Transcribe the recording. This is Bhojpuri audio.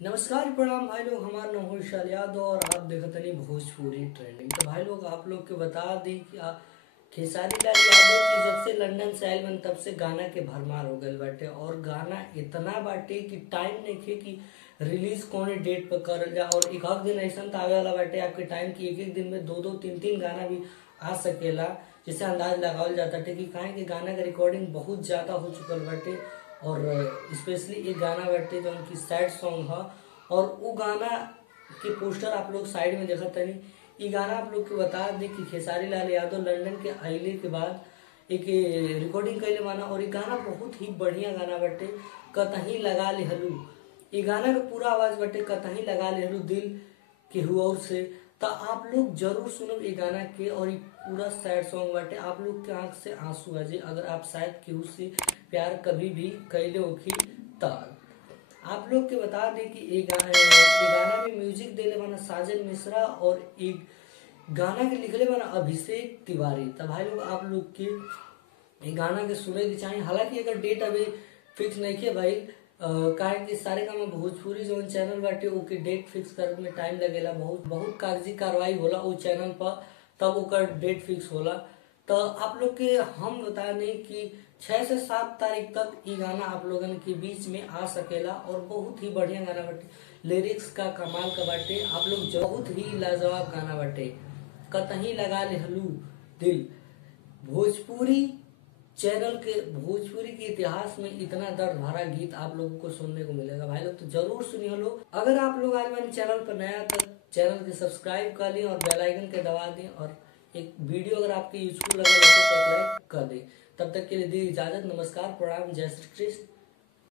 नमस्कार प्रणाम भाई लोग। हमारा नाम है विशाल यादव और आप देखतनी भोजपुरी ट्रेंडिंग। तो भाई लोग आप लोग के बता दी कि खेसारी लाल यादव की जब से लंदन से आयल बन तब से गाना के भरमार हो गए बाटे और गाना इतना बाटे कि टाइम नहीं खे कि रिलीज कौन डेट पर करल जा। और एक आध दिन ऐसा आवे वाला बाटे आपके टाइम की एक एक दिन में दो दो तीन तीन गाना भी आ सकेला, जिससे अंदाज लगावल जाता है कि काहे कि गाना का रिकॉर्डिंग बहुत ज्यादा हो चुकल बाटे। और स्पेशली एक गाना बाटे जो उनकी सैड सॉन्ग है और वो गाना के पोस्टर आप लोग साइड में देखत तनी। ये गाना आप लोग को बता दें कि खेसारी लाल यादव लंदन के आइले के बाद एक रिकॉर्डिंग कैले माना और ये गाना बहुत ही बढ़िया गाना बाटे। कतही लगा ले हलू, ये गाना का पूरा आवाज बाटे कतही लगा ले हलू दिल के हुआ से। तो आप लोग जरूर सुनो ये गाना के और ये पूरा सैड सॉन्ग बाटे। आप लोग के आंख से आंसू आ जाए अगर आप शायद केहू से प्यार कभी भी कैले होखी तब। आप लोग के बता दें कि ये गाना में म्यूजिक देले माना साजन मिश्रा और एक गाना के लिखले माना अभिषेक तिवारी। तब भाई लोग आप लोग के ये गाना के सुने के चाहिए। हालांकि अगर डेट अभी फिक्स नहीं किया भाई, काहे कि सारे काम भोजपुरी जो चैनल बाटे ओके डेट फिक्स करे में टाइम लगेला, बहुत बहुत कागजी कार्रवाई होला वो चैनल पर, तब ओकर डेट फिक्स होला। तो आप लोग के हम बता दें कि 6 से 7 तारीख तक ये गाना आप लोगन के बीच में आ सकेला और बहुत ही बढ़िया गाना बाटे। लिरिक्स का कमाल का बाटे, आप लोग बहुत ही लाजवाब गाना बाटे। कतही लगा ले हलू दिल भोजपुरी चैनल के भोजपुरी के इतिहास में इतना दर्द भरा गीत आप लोगों को सुनने को मिलेगा भाई लोग, तो जरूर सुनिए लोग। अगर आप लोग आज मेरे चैनल पर नया तक चैनल के सब्सक्राइब कर लें और बेल आइकन के दबा दें और एक वीडियो अगर आपकी यूजफुल लगे तो लाइक कर दें। तब तक के लिए दी इजाजत। नमस्कार प्रणाम, जय श्री कृष्ण।